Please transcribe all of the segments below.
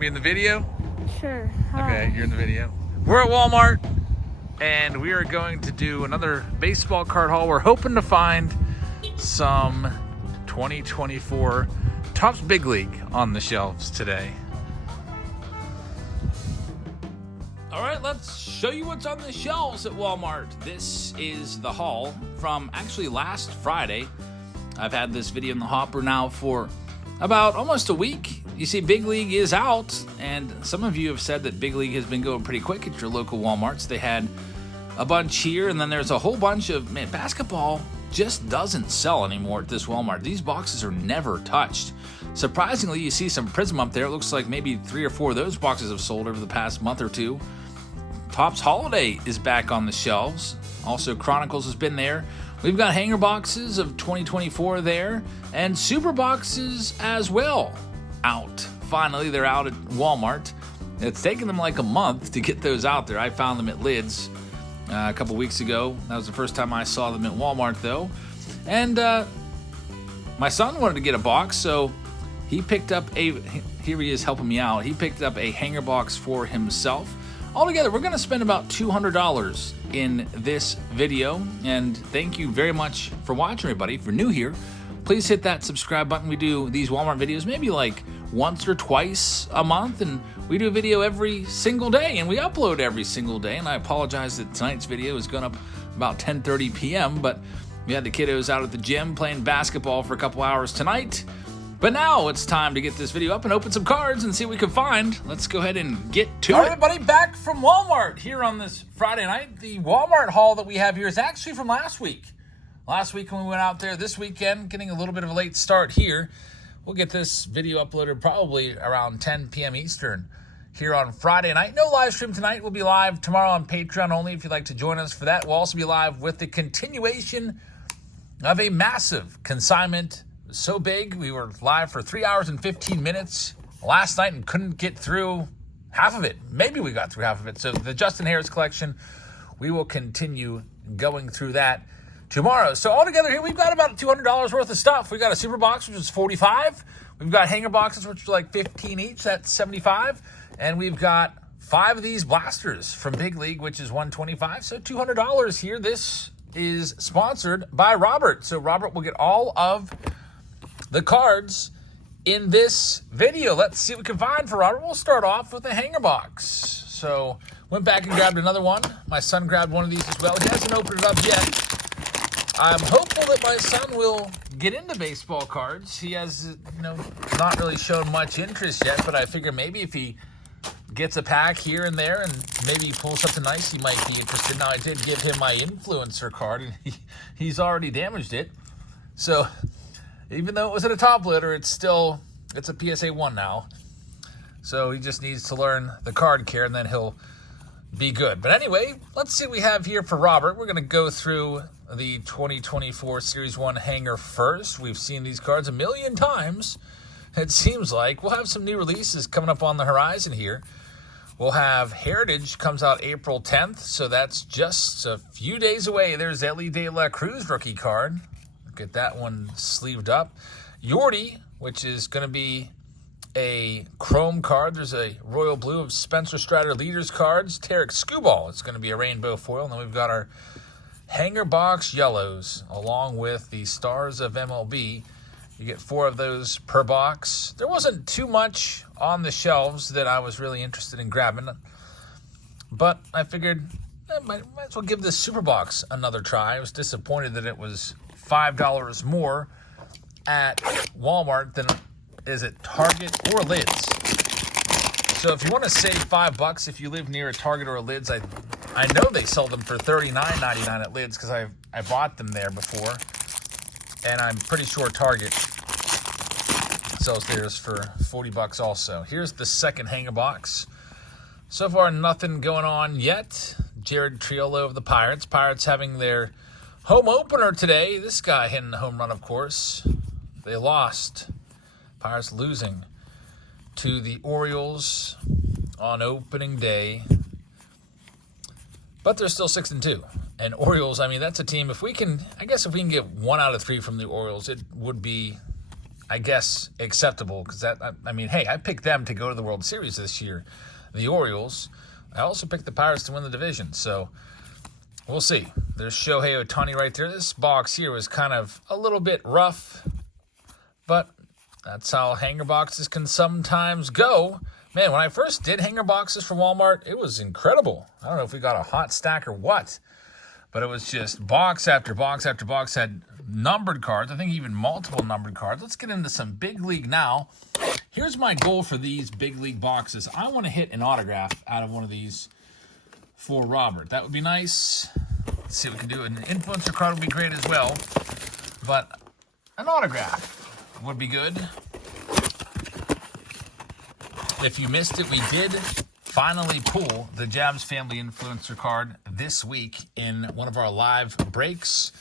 be in the video? Sure. Hi. Okay, you're in the video. We're at Walmart, and we are going to do another baseball card haul. We're hoping to find some 2024 Topps Big League on the shelves today. All right, let's show you what's on the shelves at Walmart. This is the haul from actually last Friday. I've had this video in the hopper now for about almost a week. You see, Big League is out, and some of you have said that Big League has been going pretty quick at your local Walmarts. They had a bunch here, and then there's a whole bunch of, basketball just doesn't sell anymore at this Walmart. These boxes are never touched. Surprisingly, you see some Prism up there. It looks like maybe 3 or 4 of those boxes have sold over the past month or two. Topps Holiday is back on the shelves. Also, Chronicles has been there. We've got hanger boxes of 2024 there, and super boxes as well out. Finally, they're out at Walmart. It's taken them like a month to get those out there. I found them at Lids a couple weeks ago. That was the first time I saw them at Walmart, though. And my son wanted to get a box, so he picked up here he is helping me out. He picked up a hanger box for himself. Altogether, we're going to spend about $200 in this video, and thank you very much for watching, everybody. If you're new here, please hit that subscribe button. We do these Walmart videos maybe like once or twice a month, and we do a video every single day, and we upload every single day. And I apologize that tonight's video is going up about 10:30 p.m., but we had the kiddos out at the gym playing basketball for a couple hours tonight. But now it's time to get this video up and open some cards and see what we can find. Let's go ahead and get to it. All right, everybody, back from Walmart here on this Friday night. The Walmart haul that we have here is actually from last week. Last week when we went out there, this weekend, getting a little bit of a late start here. We'll get this video uploaded probably around 10 p.m. Eastern here on Friday night. No live stream tonight. We'll be live tomorrow on Patreon only if you'd like to join us for that. We'll also be live with the continuation of a massive consignment. So big, we were live for 3 hours and 15 minutes last night and couldn't get through half of it. Maybe we got through half of it. So the Justin Harris collection, we will continue going through that tomorrow. So altogether here, we've got about $200 worth of stuff. We've got a super box, which is $45. We've got hanger boxes, which are like $15 each. That's $75. And we've got 5 of these blasters from Big League, which is $125. So $200 here. This is sponsored by Robert. So Robert will get all of the cards in this video. Let's see what we can find for Robert. We'll start off with a hanger box. So went back and grabbed another one. My son grabbed one of these as well. He hasn't opened it up yet. I'm hopeful that my son will get into baseball cards. He has, not really shown much interest yet, but I figure maybe if he gets a pack here and there and maybe he pulls something nice, he might be interested. Now, I did give him my influencer card, and he's already damaged it. So even though it was at a top loader, it's a PSA 1 now. So he just needs to learn the card care, and then he'll be good. But anyway, let's see what we have here for Robert. We're going to go through the 2024 Series 1 hanger first. We've seen these cards a million times, it seems like. We'll have some new releases coming up on the horizon here. We'll have Heritage, comes out April 10th, so that's just a few days away. There's Ellie De La Cruz rookie card. Get that one sleeved up. Yordi, which is going to be a chrome card. There's a royal blue of Spencer Strider Leaders cards. Tarek Skubal, it's going to be a rainbow foil. And then we've got our hanger box yellows along with the Stars of MLB. You get 4 of those per box. There wasn't too much on the shelves that I was really interested in grabbing, but I figured I might as well give this super box another try. I was disappointed that it was $5 more at Walmart than is at Target or Lids. So if you want to save $5 if you live near a Target or a Lids, I know they sell them for $39.99 at Lids because I bought them there before, and I'm pretty sure Target sells theirs for $40 also. Here's the second hanger box. So far, nothing going on yet. Jared Triolo of the Pirates. Pirates having their home opener today. This guy hitting the home run, of course. They lost. Pirates losing to the Orioles on opening day. But they're still 6-2. And Orioles, that's a team, if we can get 1 out of 3 from the Orioles, it would be I guess, acceptable. Because I mean, hey, I picked them to go to the World Series this year, the Orioles. I also picked the Pirates to win the division, so we'll see. There's Shohei Ohtani right there. This box here was kind of a little bit rough, but that's how hanger boxes can sometimes go. Man, when I first did hanger boxes for Walmart, it was incredible. I don't know if we got a hot stack or what, but it was just box after box after box had numbered cards. I think even multiple numbered cards. Let's get into some big league now. Here's my goal for these big league boxes. I want to hit an autograph out of one of these for Robert. That would be nice. Let's see what we can do. An influencer card would be great as well, but an autograph would be good. If you missed it, we did finally pull the Jabs Family Influencer card this week in one of our live breaks.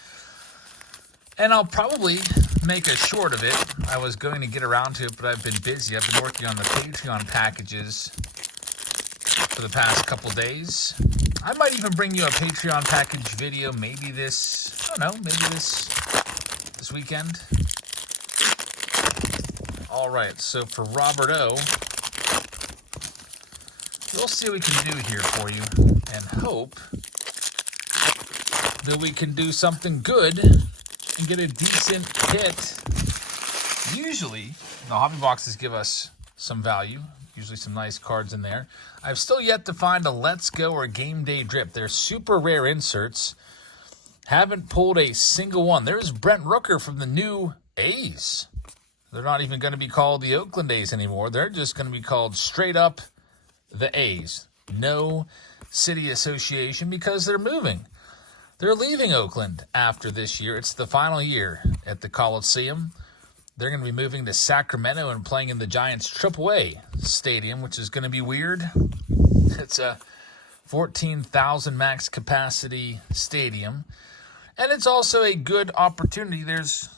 And I'll probably make a short of it. I was going to get around to it, but I've been busy. I've been working on the Patreon packages for the past couple days. I might even bring you a Patreon package video maybe this, I don't know, maybe this weekend. All right, so for Robert O, we'll see what we can do here for you and hope that we can do something good and get a decent hit. Usually, the hobby boxes give us some value, usually some nice cards in there. I've still yet to find a Let's Go or Game Day drip. They're super rare inserts. Haven't pulled a single one. There's Brent Rooker from the new A's. They're not even going to be called the Oakland A's anymore. They're just going to be called straight up the A's. No city association because they're moving. They're leaving Oakland after this year. It's the final year at the Coliseum. They're going to be moving to Sacramento and playing in the Giants AAA stadium, which is going to be weird. It's a 14,000 max capacity stadium. And it's also a good opportunity. There's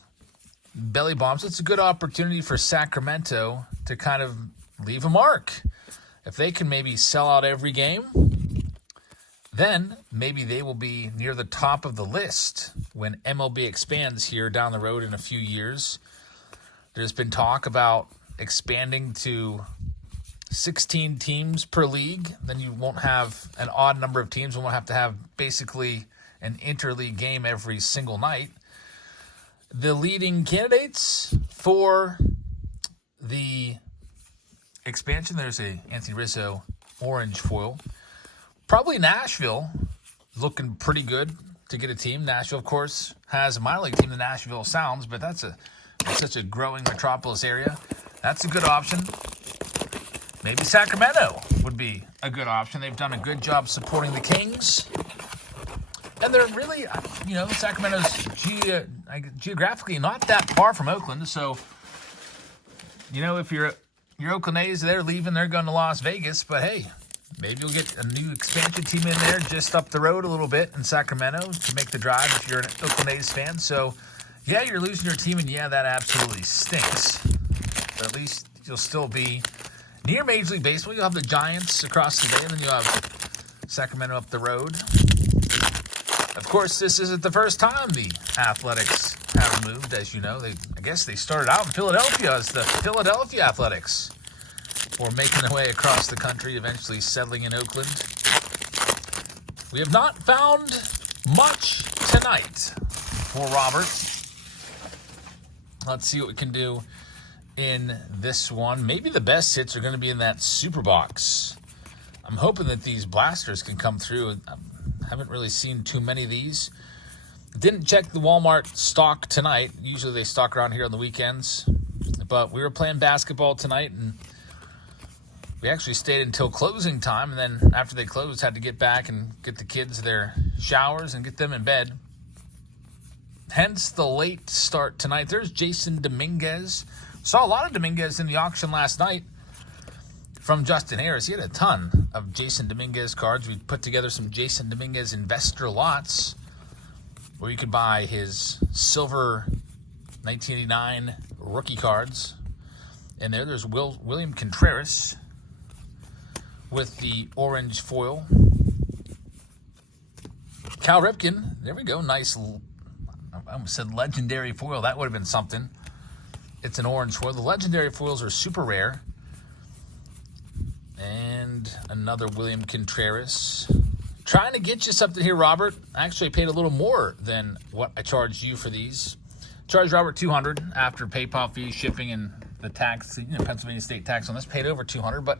belly bombs. It's a good opportunity for Sacramento to kind of leave a mark. If they can maybe sell out every game, then maybe they will be near the top of the list when MLB expands here down the road in a few years. There's been talk about expanding to 16 teams per league. Then you won't have an odd number of teams. We won't have to have basically an interleague game every single night. The leading candidates for the expansion, there's a Anthony Rizzo orange foil. Probably Nashville, looking pretty good to get a team. Nashville, of course, has a minor league team, the Nashville Sounds, but it's such a growing metropolis area. That's a good option. Maybe Sacramento would be a good option. They've done a good job supporting the Kings. And they're really, Sacramento's geographically not that far from Oakland. So, if your Oakland A's, they're leaving, they're going to Las Vegas. But, hey, maybe you'll get a new expansion team in there just up the road a little bit in Sacramento to make the drive if you're an Oakland A's fan. So, yeah, you're losing your team, and yeah, that absolutely stinks. But at least you'll still be near Major League Baseball. You'll have the Giants across the bay, and then you'll have Sacramento up the road. Of course, this isn't the first time the Athletics have moved, as you know. I guess they started out in Philadelphia as the Philadelphia Athletics, before making their way across the country, eventually settling in Oakland. We have not found much tonight for Robert. Let's see what we can do in this one. Maybe the best hits are going to be in that super box. I'm hoping that these blasters can come through. I haven't really seen too many of these. Didn't check the Walmart stock tonight. Usually they stock around here on the weekends. But we were playing basketball tonight, and we actually stayed until closing time. And then after they closed, had to get back and get the kids their showers and get them in bed. Hence the late start tonight. There's Jason Dominguez. Saw a lot of Dominguez in the auction last night from Justin Harris. He had a ton of Jason Dominguez cards. We put together some Jason Dominguez investor lots where you could buy his silver 1989 rookie cards. And there's William Contreras with the orange foil. Cal Ripken, there we go, nice. I almost said legendary foil. That would have been something. It's an orange foil. The legendary foils are super rare. And another William Contreras. Trying to get you something here, Robert. I actually paid a little more than what I charged you for these. Charged Robert $200 after PayPal fees, shipping, and the tax, Pennsylvania state tax on this. Paid over $200, but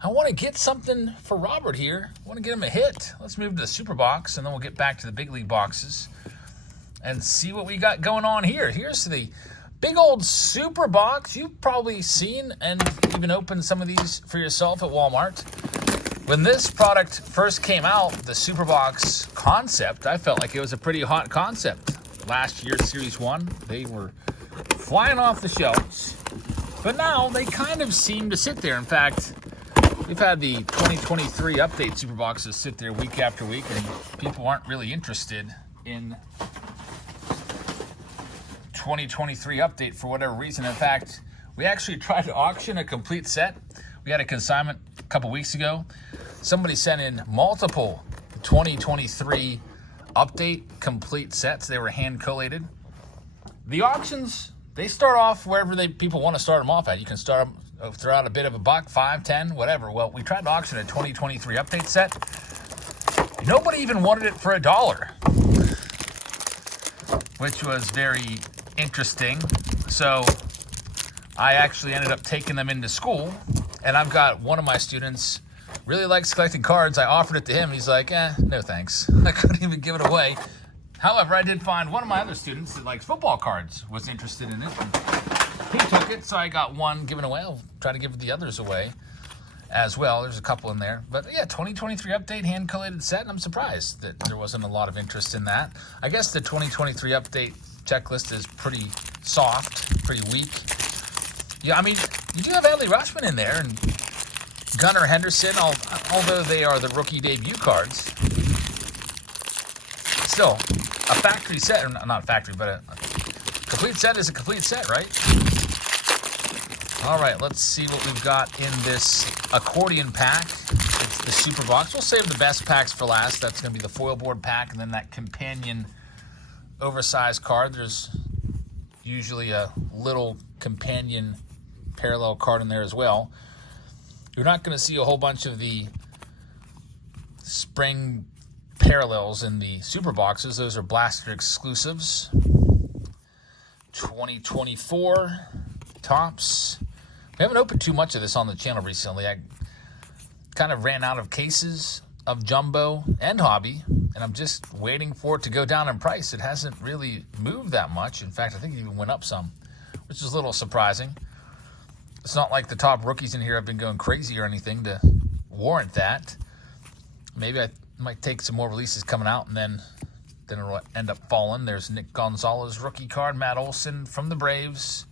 I want to get something for Robert here. I want to get him a hit. Let's move to the super box, and then we'll get back to the big league boxes and see what we got going on here. Here's the big old super box. You've probably seen and even opened some of these for yourself at Walmart. When this product first came out, the super box concept, I felt like it was a pretty hot concept. Last year, Series 1, they were flying off the shelves. But now they kind of seem to sit there. In fact, we've had the 2023 update super boxes sit there week after week, and people aren't really interested in 2023 update for whatever reason. In fact, we actually tried to auction a complete set. We had a consignment a couple weeks ago. Somebody sent in multiple 2023 update complete sets. They were hand collated. The auctions, they start off wherever people want to start them off at. You can start them, throw out a bit of $1, $5, $10, whatever. Well, we tried to auction a 2023 update set. Nobody even wanted it for $1, which was very interesting. So I actually ended up taking them into school, and I've got one of my students really likes collecting cards. I offered it to him. He's like, no thanks. I couldn't even give it away. However, I did find one of my other students that likes football cards was interested in it. And he took it, so I got one given away. I'll try to give the others away as well. There's a couple in there. But yeah, 2023 update, hand-collated set. I'm surprised that there wasn't a lot of interest in that. I guess the 2023 update checklist is pretty soft, pretty weak. Yeah, I mean, you do have Adley Rutschman in there, and Gunnar Henderson, although they are the rookie debut cards. Still, a factory set, or not factory, but a complete set is a complete set, right? All right, let's see what we've got in this accordion pack. It's the super box. We'll save the best packs for last. That's going to be the foil board pack, and then that companion oversized card. There's usually a little companion parallel card in there as well. You're not going to see a whole bunch of the spring parallels in the super boxes. Those are Blaster exclusives. 2024 tops. We haven't opened too much of this on the channel recently. I kind of ran out of cases of jumbo and hobby, and I'm just waiting for it to go down in price. It hasn't really moved that much. In fact, I think it even went up some, which is a little surprising. It's not like the top rookies in here have been going crazy or anything to warrant that. Maybe I might take some more releases coming out, and then it'll end up falling. There's Nick Gonzalez rookie card, Matt Olson from the Braves.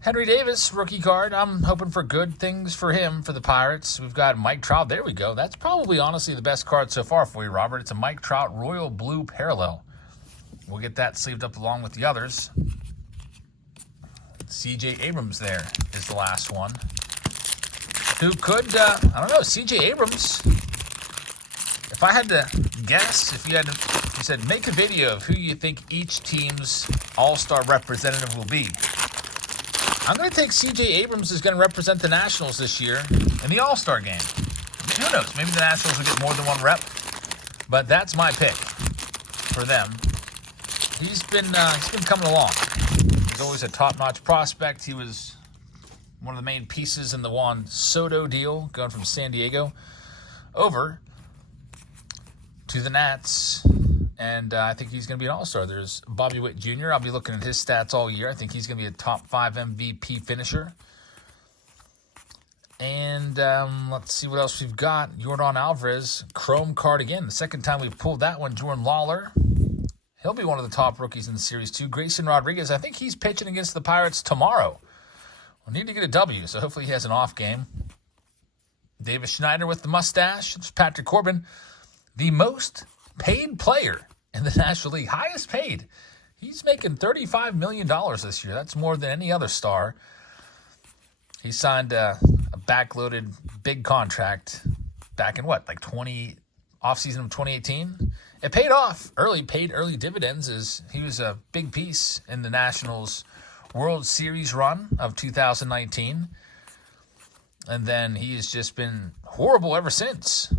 Henry Davis rookie card. I'm hoping for good things for him for the Pirates. We've got Mike Trout. There we go. That's probably honestly the best card so far for you, Robert. It's a Mike Trout Royal Blue Parallel. We'll get that sleeved up along with the others. C.J. Abrams there is the last one. Who could, I don't know, C.J. Abrams. If I had to guess, if you said make a video of who you think each team's all-star representative will be, I'm going to take C.J. Abrams is going to represent the Nationals this year in the All-Star game. Who knows? Maybe the Nationals will get more than one rep, but that's my pick for them. He's been coming along. He's always a top-notch prospect. He was one of the main pieces in the Juan Soto deal, going from San Diego over to the Nats, and I think he's going to be an all-star. There's Bobby Witt Jr. I'll be looking at his stats all year. I think he's going to be a top 5 MVP finisher. And let's see what else we've got. Yordan Alvarez, chrome card again. The second time we've pulled that one. Jordan Lawler. He'll be one of the top rookies in the series, too. Grayson Rodriguez, I think he's pitching against the Pirates tomorrow. We'll need to get a W, so hopefully he has an off game. Davis Schneider with the mustache. It's Patrick Corbin, the most paid player in the National League, highest paid. He's making $35 million this year. That's more than any other star. He signed a backloaded big contract back in offseason of 2018. It paid off early, paid early dividends as he was a big piece in the Nationals' World Series run of 2019. And then he has just been horrible ever since.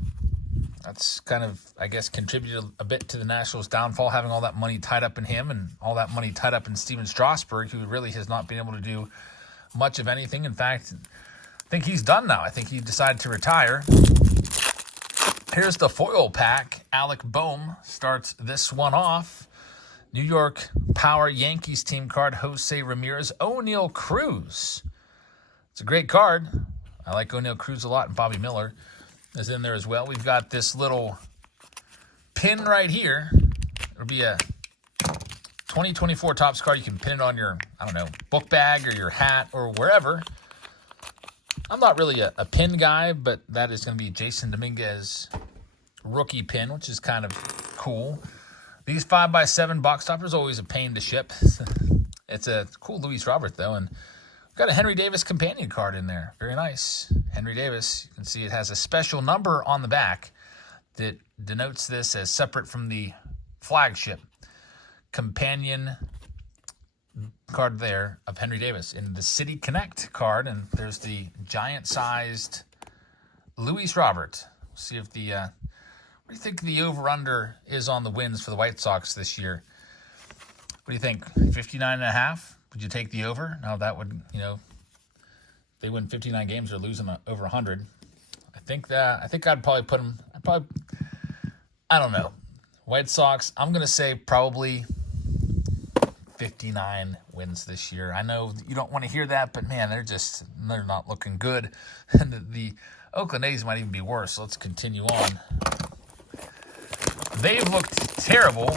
That's kind of, I guess, contributed a bit to the Nationals' downfall, having all that money tied up in him and all that money tied up in Steven Strasburg, who really has not been able to do much of anything. In fact, I think he's done now. I think he decided to retire. Here's the foil pack. Alec Boehm starts this one off. New York Power Yankees team card, Jose Ramirez. O'Neal Cruz. It's a great card. I like O'Neal Cruz a lot, and Bobby Miller is in there as well. We've got this little pin right here. It'll be a 2024 Topps card. You can pin it on your, I don't know, book bag or your hat or wherever. I'm not really a pin guy, but that is going to be Jason Dominguez rookie pin, which is kind of cool. These 5x7 box toppers always a pain to ship. It's a cool Luis Robert, though, and we've got a Henry Davis companion card in there. Very nice. Henry Davis, you can see it has a special number on the back that denotes this as separate from the flagship companion card there of Henry Davis. In the City Connect card, and there's the giant-sized Luis Robert. See if the what do you think the over-under is on the wins for the White Sox this year? What do you think? 59.5? Would you take the over? No, that would, if they win 59 games, they're losing over 100. I think I'd probably put them. I don't know. White Sox, I'm going to say probably 59 wins this year. I know you don't want to hear that, but man, they're not looking good. And the Oakland A's might even be worse. So let's continue on. They've looked terrible.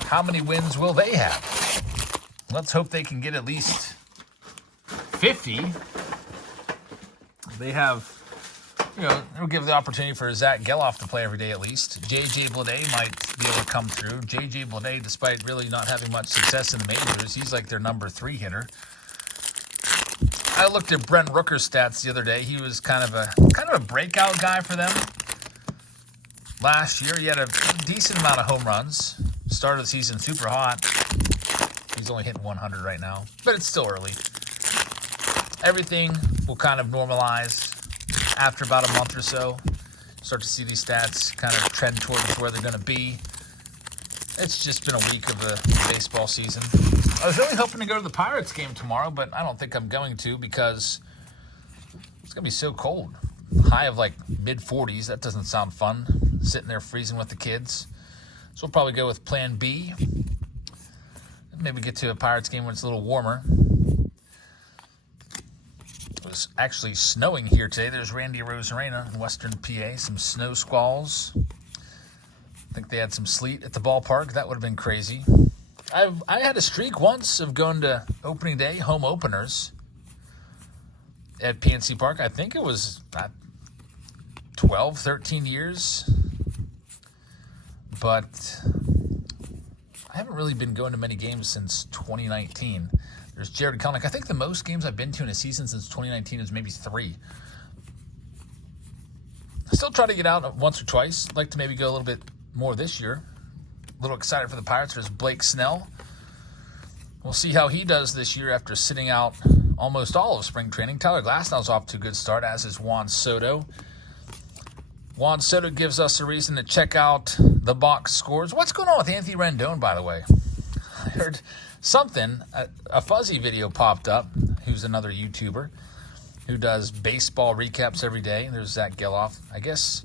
How many wins will they have? Let's hope they can get at least 50. They have, it'll give the opportunity for Zach Geloff to play every day at least. J.J. Bleday might be able to come through. J.J. Bleday, despite really not having much success in the majors, he's like their number 3 hitter. I looked at Brent Rooker's stats the other day. He was kind of a breakout guy for them. Last year, he had a decent amount of home runs. Started the season super hot. He's only hitting 100 right now, but it's still early. Everything will kind of normalize after about a month or so. Start to see these stats kind of trend towards where they're going to be. It's just been a week of the baseball season. I was really hoping to go to the Pirates game tomorrow, but I don't think I'm going to because it's going to be so cold. High of like mid-40s. That doesn't sound fun. Sitting there freezing with the kids. So we'll probably go with plan B. Maybe get to a Pirates game when it's a little warmer. It was actually snowing here today. There's Randy Rosarena in Western PA. Some snow squalls. I think they had some sleet at the ballpark. That would have been crazy. I had a streak once of going to opening day, home openers at PNC Park. I think it was 12, 13 years. But I haven't really been going to many games since 2019. There's Jared Kelenic. I think the most games I've been to in a season since 2019 is maybe 3. I still try to get out once or twice. I'd like to maybe go a little bit more this year. A little excited for the Pirates. There's Blake Snell. We'll see how he does this year after sitting out almost all of spring training. Tyler Glasnow's off to a good start, as is Juan Soto. Juan Soto gives us a reason to check out the box scores. What's going on with Anthony Rendon, by the way? I heard something, a Fuzzy video popped up, who's another YouTuber who does baseball recaps every day. There's Zach Geloff. I guess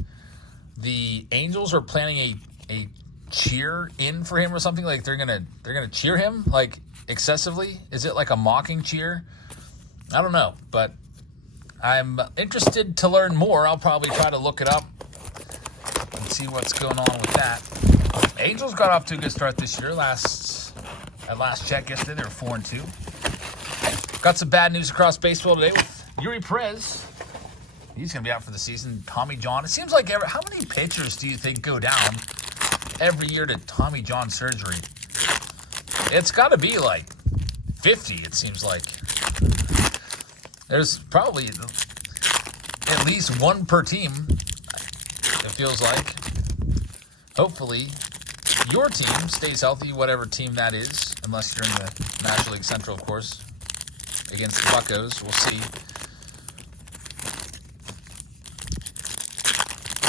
the Angels are planning a cheer in for him or something. Like they're gonna cheer him like excessively. Is it like a mocking cheer? I don't know, but I'm interested to learn more. I'll probably try to look it up and see what's going on with that. Angels got off to a good start this year. At last check yesterday, they were 4-2. Got some bad news across baseball today with Yuri Perez. He's going to be out for the season. Tommy John. It seems like how many pitchers do you think go down every year to Tommy John surgery? It's got to be like 50, it seems like. There's probably at least one per team, it feels like. Hopefully, your team stays healthy, whatever team that is. unless you're in the National League Central, of course, against the Buccos. We'll see.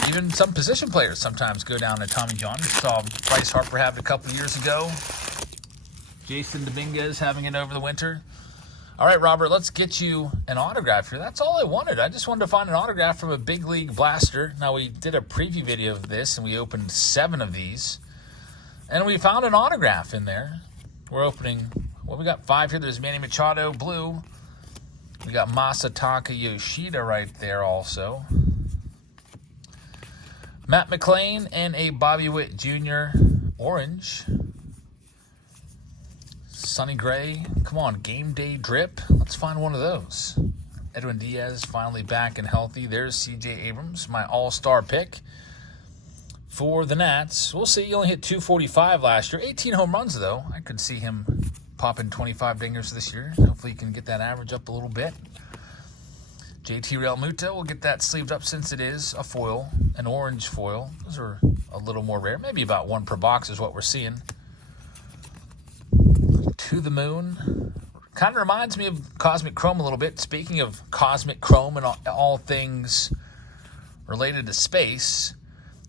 Even some position players sometimes go down to Tommy John. We saw Bryce Harper have it a couple years ago. Jason Dominguez having it over the winter. All right, Robert, let's get you an autograph here. That's all I wanted. I just wanted to find an autograph from a big league blaster. Now, we did a preview video of this, and we opened 7 of these. And we found an autograph in there. We're opening, well, we got 5 here. There's Manny Machado, blue. We got Masataka Yoshida right there also. Matt McClain and a Bobby Witt Jr. orange. Sonny Gray. Come on, game day drip. Let's find one of those. Edwin Diaz finally back and healthy. There's C.J. Abrams, my all-star pick for the Nats. We'll see. He only hit 245 last year. 18 home runs, though. I could see him popping 25 dingers this year. Hopefully he can get that average up a little bit. JT Realmuto, we'll get that sleeved up since it is a foil, an orange foil. Those are a little more rare. Maybe about 1 per box is what we're seeing. To the Moon. Kind of reminds me of Cosmic Chrome a little bit. Speaking of Cosmic Chrome and all things related to space,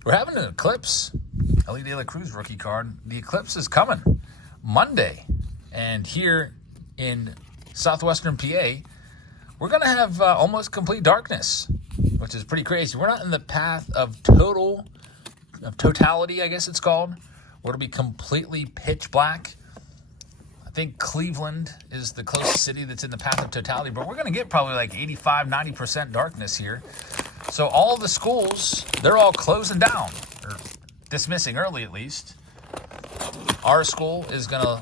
we're having an eclipse. Ellie De La Cruz rookie card. The eclipse is coming Monday. And here in southwestern PA, we're going to have almost complete darkness, which is pretty crazy. We're not in the path of totality, I guess it's called, where it'll be completely pitch black. I think Cleveland is the closest city that's in the path of totality, but we're going to get probably like 85, 90% darkness here. So all the schools, they're all closing down, or dismissing early at least. Our school is going to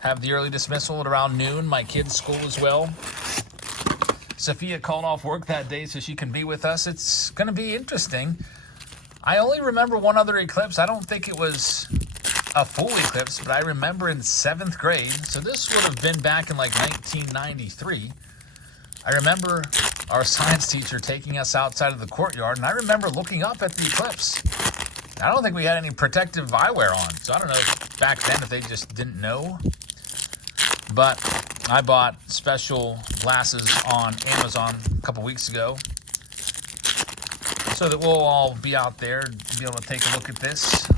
have the early dismissal at around noon. My kid's school as well. Sophia called off work that day so she can be with us. It's going to be interesting. I only remember one other eclipse. I don't think it was a full eclipse, but I remember in 7th grade, so this would have been back in like 1993. I remember our science teacher taking us outside of the courtyard, and I remember looking up at the eclipse. I don't think we had any protective eyewear on, so I don't know if back then if they just didn't know. But I bought special glasses on Amazon a couple weeks ago so that we'll all be out there and be able to take a look at this.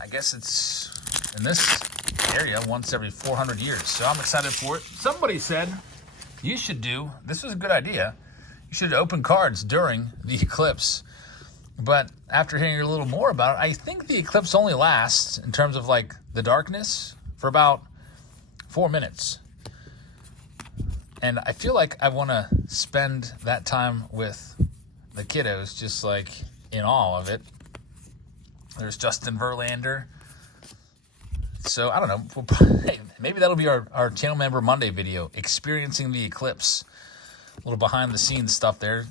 I guess it's in this area once every 400 years, so I'm excited for it. Somebody said you should do, this was a good idea, you should open cards during the eclipse. But after hearing a little more about it, I think the eclipse only lasts, in terms of like the darkness, for about 4 minutes. And I feel like I want to spend that time with the kiddos, just like in awe of it. There's Justin Verlander. So, I don't know. Hey, maybe that'll be our channel member Monday video, experiencing the eclipse. A little behind-the-scenes stuff there.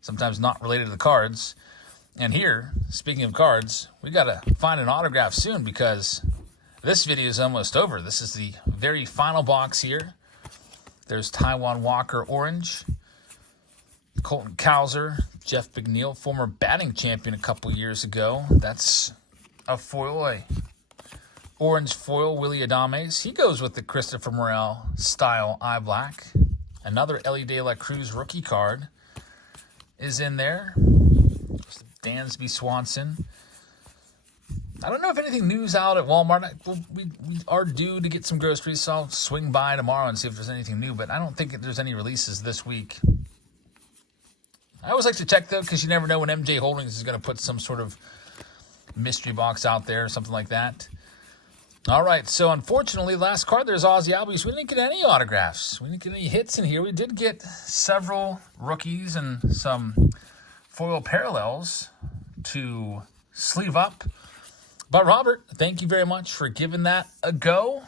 Sometimes not related to the cards. And here, speaking of cards, we got to find an autograph soon because this video is almost over. This is the very final box here. There's Taijuan Walker orange. Colton Cowser, Jeff McNeil, former batting champion a couple years ago. That's a foil, a orange foil, Willie Adames. He goes with the Christopher Morel style eye black. Another Ellie De La Cruz rookie card is in there. Dansby Swanson. I don't know if anything new's out at Walmart. We are due to get some groceries, so I'll swing by tomorrow and see if there's anything new, but I don't think there's any releases this week. I always like to check, though, because you never know when MJ Holdings is going to put some sort of mystery box out there or something like that. All right, so unfortunately, last card, there's Ozzy Albies. We didn't get any autographs. We didn't get any hits in here. We did get several rookies and some foil parallels to sleeve up. But Robert, thank you very much for giving that a go.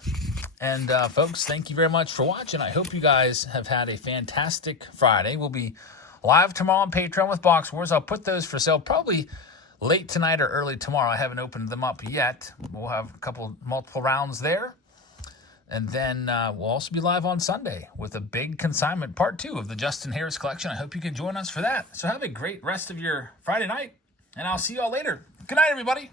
And folks, thank you very much for watching. I hope you guys have had a fantastic Friday. We'll be live tomorrow on Patreon with Box Wars. I'll put those for sale probably late tonight or early tomorrow. I haven't opened them up yet. We'll have multiple rounds there. And then we'll also be live on Sunday with a big consignment, part 2 of the Justin Harris collection. I hope you can join us for that. So have a great rest of your Friday night, and I'll see you all later. Good night, everybody.